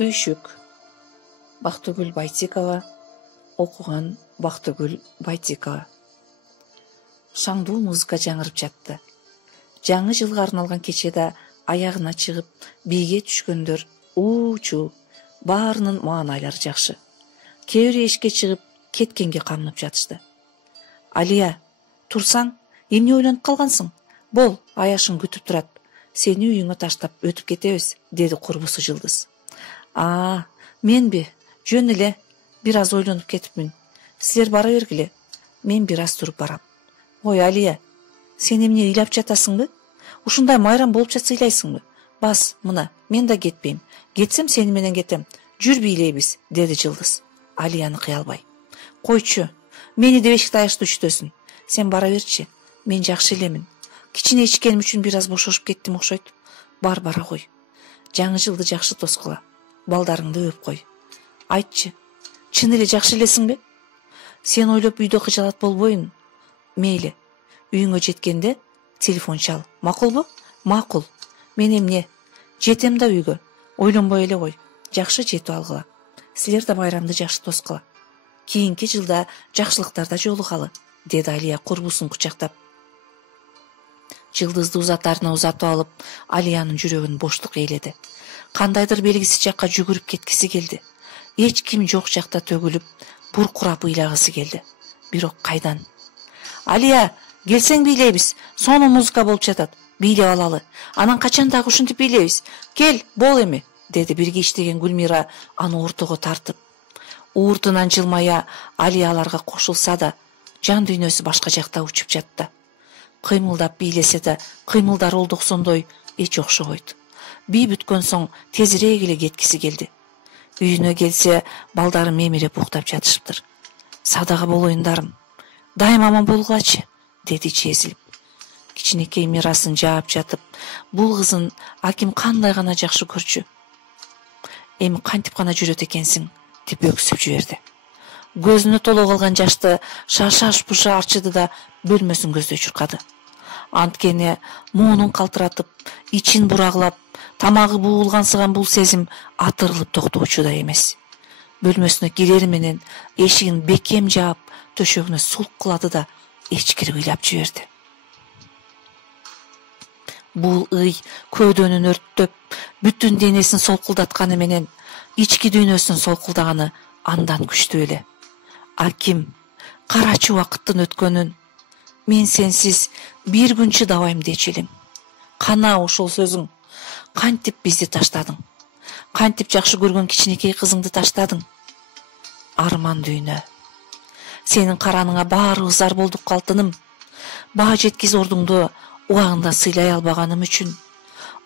Түйшүк. Бактыгүл Байтикова. Окуган Бактыгүл Байтикова. Шаңдуу музыка жаңырып жатты. Жаңы жылга арналган кечеде аягына чыгып, бийге түшкөндөр уучу, баарынын маанайлары жакшы. Кээ бирөө эшикке чыгып, кеткенге камынып жатышты. Алия, турсаң, эмне ойлонуп калгансың? Бол, аяшың күтүп турат. Сени үйүңө таштап өтүп кетебиз, деди курбусу Жылдыз. Менби, жөн эле, бир аз ойлонуп кетипмин. Силер бара бергиле, мен бир аз туруп барам. Ой, Алия, сен эмне ыйлап жатасыңбы? Ушундай майрам болуп жатса ыйлайсыңбы? Бас, мына, мен да кетпейм. Кетсем сени менен кетем. Жүр бийлейбиз, деди Жылдыз. Алияны кыялбай. Койчу, мени деп эшикти ачты үчтөсүн. Сен бара берчи, мен жакшы элемин. Кичине ичкеним үчүн бир аз бошошуп кеттим окшойт. Бара кой. Жаңы жылды жакшы тоскула. Балдарыңды өп кой. Айтчы, чын эле жакшы элесиңби? Сен ойлоп үйдө кыжалат болбойун. Мейли, үйүңө жеткенде телефон чал. Макулбу? Макул. Мен эмне? Жетем да үйгө. Ойлонбой эле кой. Жакшы жетип алгыла. Силер да байрамды жакшы тоскула. Кийинки жылда жакшылыктарда жолугалы, деди Алия курбусун кучактап. Жылдызды узатарына узатып алып, Алиянын жүрөгүн боштук ээледи. Кандайдыр белгисиз жакка жүгүрүп кеткиси келди. Эч ким жок жакта төгүлүп, буркурап ыйлагысы келди. Бирок кайдан? Алия, келсең бийлейбиз. Сонун музыка болуп жатат. Бийлеп алалы. Анан качан дагы ушинтип бийлейбиз? Кел, бол эми, деди бирге иштеген Гүлмира аны ортого тартып. Ууртунан жылмая Алияларга кошулса да, жан дүйнөсү башка жакта учуп жатты. Кыймылдап бийлесе да, кыймылдар олдуксондой эч окшобойт. Бий бүткөн соң тезирээк эле кеткиси келди. Үйүнө келсе, балдары мемиреп уктап жатышыптыр. Садага болоюндарым. Дайым аман болгулачы, деди чезилип. Кичинекей Мирасын жаап жатып, бул кызын аким кандай гана жакшы көрчү. Эми кантип гана жүрөт экенсиң, деп өксүп жиберди. Көзүнө толо калган жашты шашаш-пуша арчыды да бөлмөсүн көздөй чуркады. Анткени муунун калтыратып, ичин бураглап, тамагы буулгансыган бул сезим атырылып токтоочу да эмес. Бөлмөсүнө кирери менен эшигин бекем жаап, төшөгүнө сулк кылады да эчкирип ыйлап жиберди. Бул ый көөдөнүн өрттөп, бүтүн денесин солкулдатканы менен ички дүйнөсүн солкулдаганы андан күчтүү эле. Аким, карачы убакыттын өткөнүн, мен сенсиз бир күн чыдабайм дечи элең. Кана ошол сөзүң. Кантип бизди таштадың? Кантип жакшы көргөн кичинекей кызыңды таштадың? Арман дүйнө. Сенин караныңа баарыбыз зар болдук алтыным. Баа жеткиз ордуңду убагында сыйлай албаганым үчүн,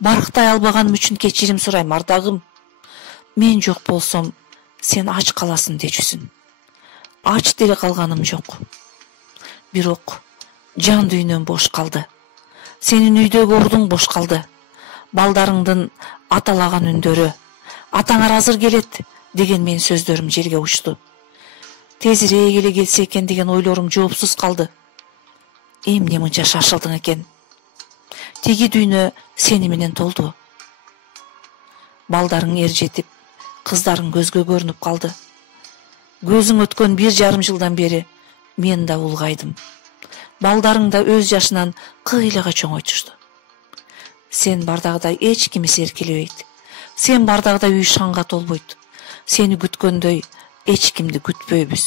барктай албаганым үчүн кечирим сурайм ардагым. Мен жок болсом, сен ач каласың дечүсүн. Ач деле калганым жок. Бирок жан дүйнөм бош калды. Сенин үйдөгү ордуң бош калды. Балдарыңдын аталаган үндөрү, атаңар азыр келет деген мен сөздөрүм жерге учту. Тезирээк эле келсе экен деген ойлорум жоопсуз калды. Эмне мынча шашылдың экен? Тиги дүйнө сени менен толду. Балдарың эр жетип, кыздарың көзгө көрүнүп калды. Көзүң өткөн 1,5 жылдан бери мен да улгайдым. Балдарың да өз жашынан кыйлага чоңойтушту. Сен бардагыдай эч кими серкелебейт. Сен бардагыдай үй шаңга толбойт. Сени күткөндөй эч кимди күтпөйбүз.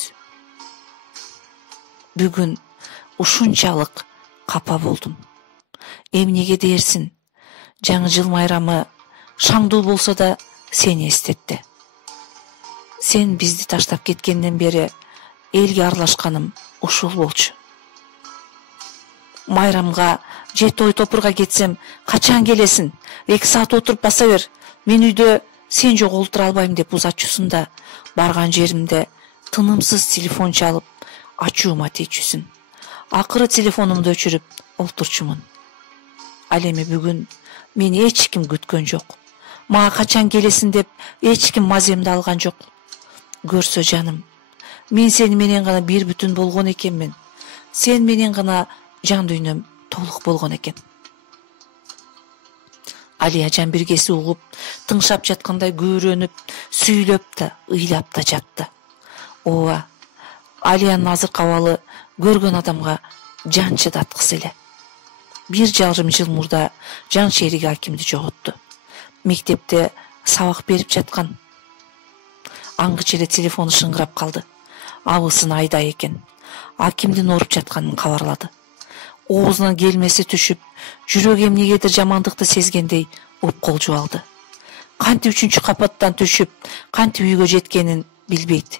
Бүгүн ушунчалык капа болдум. Эмнеге дээрсин? Жаңы жыл майрамы шаңдуу болсо да сени эстетти. Сен бизди таштап кеткенден бери элге аралашканым ушул болчу. Майрамга же той топурга кетсем, качан келесин? 2 саат отуруп баса бер. Мен үйдө сен жок олтура албайм деп узатчусун да, барган жеримде тынымсыз телефон чалып, ачуума тийчүсүн. Акыры телефонумду өчүрүп олтурчумун. Ал эми бүгүн мени эч ким күткөн жок. Мага качан келесин деп эч ким маземди алган жок. Көрсө жаным, мен сени менен гана бир бүтүн болгон экенмин. Сен менен гана жан дүйнөм толук болгон экен. Алия жамбиргеси угуп, тыңшап жаткандай күбөрөнүп, сүйлөп да, ыйлап да жатты. Ооба, Алиянын азыркы абалы көргөн адамга жан чыдаткысы эле. 1,5 жыл мурда жан шериги Акимди жоготту. Мектепте сабак берип жаткан. Аңгыча эле телефону шыңгырап калды. Абысын Айда экен. Акимдин ооруп жатканын кабарлады. Оозунан келмеси түшүп, жүрөгү эмнегедир жамандыкты сезгендей упколжуп алды. Кантип 3-чү капаттан түшүп, кантип үйгө жеткенин билбейт.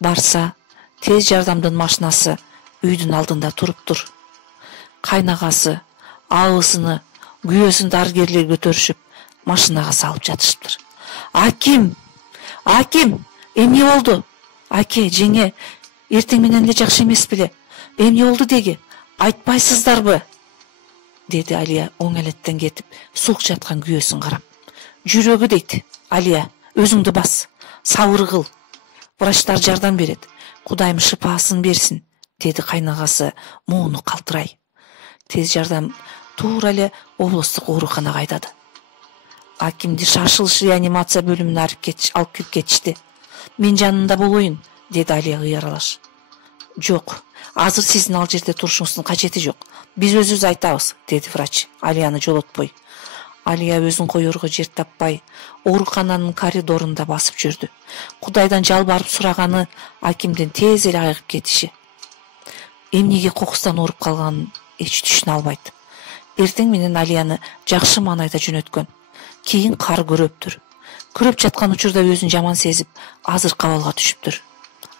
Барса, тез жардамдын машинасы үйдүн алдында туруптур. Кайнагасы, абысыны, күйөөсүн дарыгерлер көтөрүшүп, машинага салып жатышыптыр. Аким! Аким! Эмне болду? Аке, жеңе, эртең менен эле жакшы эмес беле? Эмне болду деги? Айтпайсыздарбы? Деди Алия оңелеттен кетип, сук жаткан күйөөсүн карап. Жүрөгү дейт. Алия, өзүңдү бас. Сабыр кыл. Врачтар жардам берет. Кудайым шыпаасын берсин, деди кайнагасы мууну калтырай. Тез жардам туура эле облустук ооруканага айдады. Акимди шашылыш реанимация бөлүмүнө алып кирип кетишти. Мен жанында болоюн, деди Алия ыяралаш. Жок, азыр сиздин ал жерде турушуңуздун кажети жок. Биз өзүбүз айтабыз, деди врач, Алияны жолотпой. Алия өзүн коерго жер таппай, оорукананын коридорунда басып жүрдү. Кудайдан жалбарып сураганы Акимдин тез эле айыгып кетиши. Эмнеге кокустан ооруп калганын эч түшүнө албайт. Эртең менен Алияны жакшы маанайда жөнөткөн. Кийин кар көрөптүр. Көрөп жаткан учурда өзүн жаман сезип, азыр кабалга түшүптүр.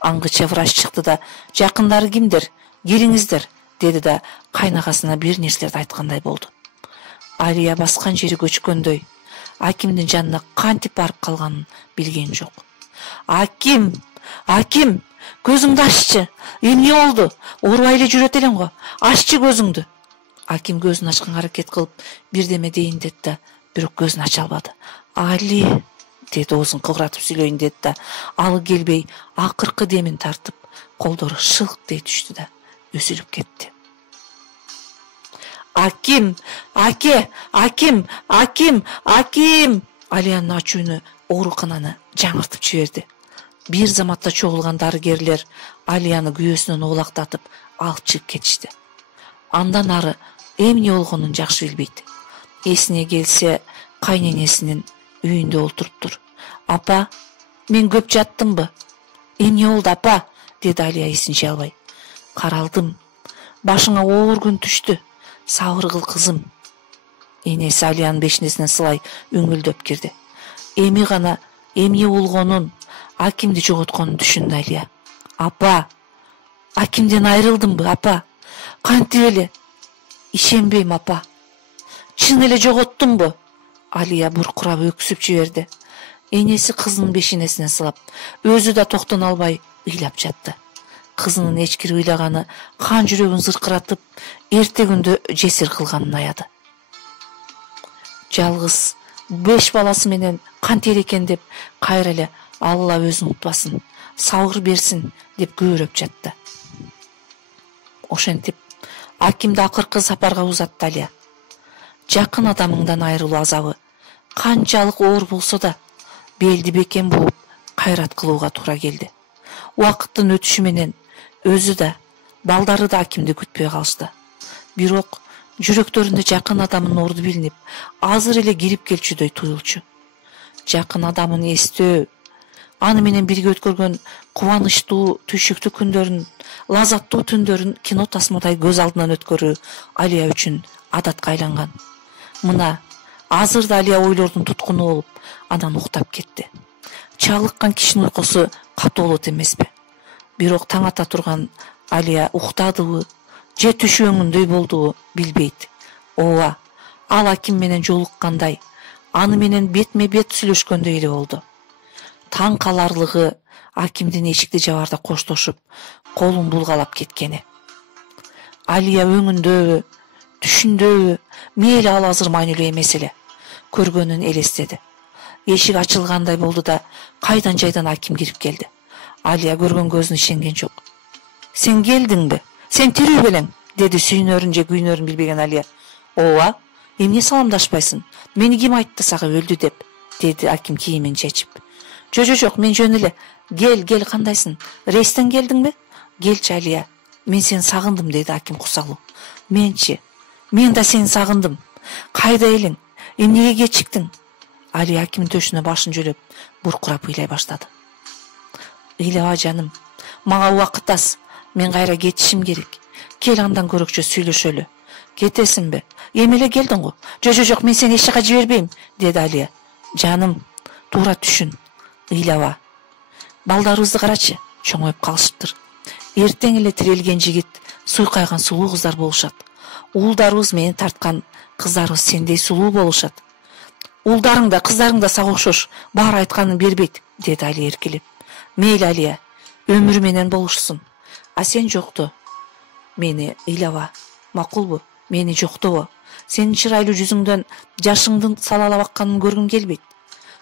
Аңгыча врач чыкты да, жакындары кимдер? Келиңиздер, деди да кайнагасына бир нерселерди айткандай болду. Алия баскан жери көчкөндөй, Акимдин жанына кантип барып калганын билген жок. Аким! Аким! Көзүңдү аччы! Эмне болду? Оорубай эле жүрөт элең го. Аччы көзүңдү. Аким көзүн ачканга аракет кылып, бирдеме дейин деди да, бирок көзүн ача албады. Али, деди оозун кыбыратып сүйлөйүн деди да, алы келбей, акыркы демин тартып, колдору шылк дей түштү да, үзүлүп кетти. Аким! Аке! Аким! Аким! Аким! Алиянын ачууну оорукананы жаңыртып жиберди. Бир заматта чогулган дарыгерлер Алияны күйөөсүнөн оолактатып алып чыгып кетишти. Андан ары эмне болгонун жакшы билбейт. Эсине келсе, кайненесинин үйүндө олтуруптур. Апа, мен көп жаттымбы? Эмне болду, апа? Деди Алия эсин жия албай. Каралдым. Башыңа оор күн түштү. Сабыр кыл, кызым. Энеси Алиянын бешинесинен сылай үңүлдөп кирди. Эми гана эмне болгонун, Акимди жоготконун түшүндү Алия. Апа, Акимден айрылдымбы, апа? Кантип эле? Ишенбейм, апа. Чын эле жоготтумбу? Алия буркурап өксүп жиберди. Энеси кызынын бешинесине сылап, өзү да токтоно албай ыйлап жатты. Кызынын эчкири ыйлаганы кан жүрөгүн зыркыратып, эрте күндө жесир кылганын аяды. Жалгыз 5 баласы менен кантер экен деп, кайра эле Алла өзүн утпасын, сабыр берсин деп күбөрөп жатты. Ошентип Акимди акыркы сапарга узатты Алия. Жакын адамыңдан айрылуу азабы канчалык оор болсо да, белди бекем бууп кайрат кылууга туура келди. Убакыттын өтүшү менен өзү да, балдары да Акимди күтпөй калышты. Бирок жүрөктөрүндө жакын адамынын орду билинип, азыр эле кирип келчүдөй туюлчу. Жакын адамын эстөө, аны менен бирге өткөргөн кубанычтуу түшүктүү күндөрүн, лазаттуу түндөрүн кино тасмадай көз алдынан өткөрүү Алия үчүн адатка айланган. Мына азыр да Алия ойлордун туткуну болуп, анан уктап кетти. Чалыккан кишинин уйкусу катуу болот эмеспи? Бирок таң ата турган Алия уктадыбы, же түш өңүндөй болдубу билбейт. Ооба, ал Аким менен жолуккандай, аны менен бетме бет сүйлөшкөндөй эле болду. Таң каларлыгы Акимдин эшикти жабарда коштошуп, колун булгалап кеткени. Алия өңүндөбү, түшүндөбү, мейли ал азыр маанилүү эмес эле. Көргөнүн элестеди. Эшик ачылгандай болду да, кайдан жайдан Аким кирип келди. Алия көргөн көзүнө ишенген жок. Сен келдиңби? Сен тирүү белең? Деди сүйнөрүн же күйнөрүн билбеген Алия. Ооба, Эмне саламдашпайсың? Мени ким айтты сага өлдү деп? Деди Аким кийимин чечип. Жок, мен жөн эле. Кел, кандайсың? Рейстен келдиңби? Келчи Алия. Мен сени сагындым, деди Аким кусалуу. Менчи? Мен да сени сагындым. Кайда элең? Эмнеге кечиктиң? Алия Акимдин төшүнө башын жөлөп, буркурап ыйлай баштады. Ыйлаба жаным. Мага убакыт аз. Мен кайра кетишим керек. Кел андан көрөкчө сүйлөшөлү. Кетесиңби? Эми эле келдиң го. Жок, мен сени эч жака жибербейм, деди Алия. Жаным, туура түшүн. Ыйлаба. Балдарыбызды карачы, чоңоюп калышыптыр. Эртең эле тирелген жигит, суйкайган сулуу кыздар болушат. Уулдарыбыз мени тарткан кыздарыбыз сендей сулуу болушат. Уулдарың да, кыздарың да сага окшош, баары айтканын бербейт, деди Алия эркелеп. Мейли Алия, өмүрү менен болушсун. А сен жокту. Мени ыйлаба. Макулбу? Мени жоктобо. Сенин чырайлуу жүзүңдөн жашыңдын салалап акканын көргүм келбейт.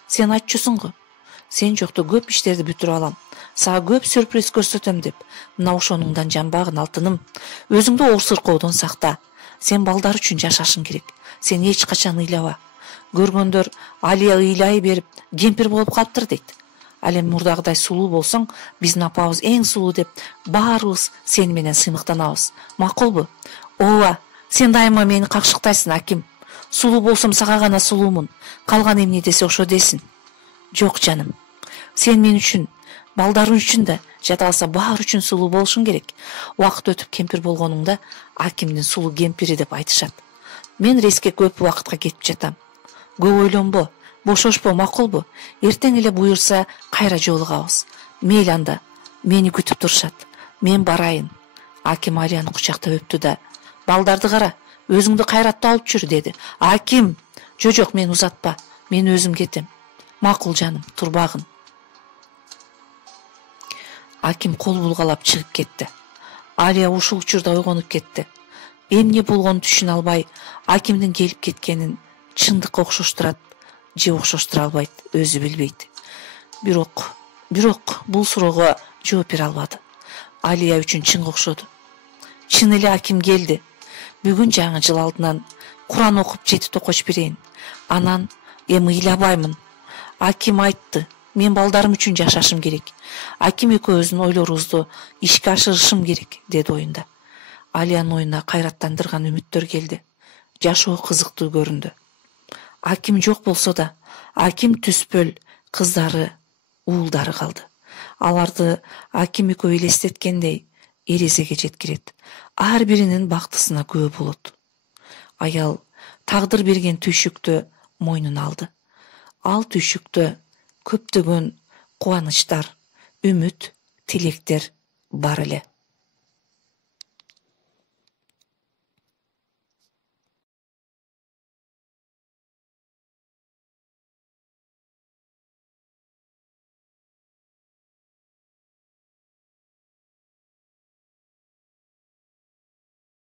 Сен айтчусуң го. Сен жокту көп иштерди бүтүрүп алам. Сага көп сюрприз көрсөтөм деп. Мына ошонуңдан жанбагын алтыным. Өзүңдү оор сыркоодон сакта. Сен балдар үчүн жашашың керек. Сен эч качан ыйлаба. Көргөндөр Алия ыйлай берип кемпир болуп калыптыр дейт. Ал эми мурдагыдай сулуу болсоң, биздин апабыз эң сулуу деп баарыбыз сени менен сыймыктанабыз. Макулбу? Ооба, сен дайыма мени какшыктайсың, Аким. Сулуу болсом сага гана сулуумун. Калган эмне десе ошо десин. Жок жаным. Сен мен үчүн, балдарың үчүн да, жада калса баары үчүн сулуу болушуң керек. Убакыт өтүп кемпир болгонуңда Акимдин сулуу кемпири деп айтышат. Мен рейске көп убакытка кетип жатам. Көп ойлонбо, бошошпо, макулбу? Эртең эле буюрса кайра жолугабыз. Мейли анда, мени күтүп турушат. Мен барайын. Аким Алияны кучактап өптү да, балдарды кара, өзүңдү кайраттап алып жүр, деди. Аким, жок, мен узатпа. Мен өзүм кетем. Макул жаным, турбагын. Аким кол булгалап чыгып кетти. Алия ушул учурда ойгонуп кетти. Эмне болгонун түшүнө албай, Акимдин келип кеткенин чындыкка окшоштурат же окшоштура албайт, өзү билбейт. Бирок бул суроого жооп бере албады. Алия үчүн чынга окшоду. Чын эле Аким келди. Бүгүн жаңы жыл алдынан Куран окуп жетип токоч берейин. Анан эми ыйлабаймын. Аким айтты, мен балдарым үчүн жашашым керек. Аким экөөбүздүн ойлорубузду ишке ашырышым керек, деди оюнда. Алиянын оюна кайраттандырган үмүттөр келди. Жашоо кызыктуу көрүндү. Аким жок болсо да, Аким түспөл, кыздары, уулдары калды. Аларды Аким экөө элестеткендей эрезеге жеткирет. Ар биринин бактысына күбө болот. Аял тагдыр берген түйшүктү мойнуна алды. Ал түйшүктө көптөгөн кубанычтар, үмүт, тилектер бар эле.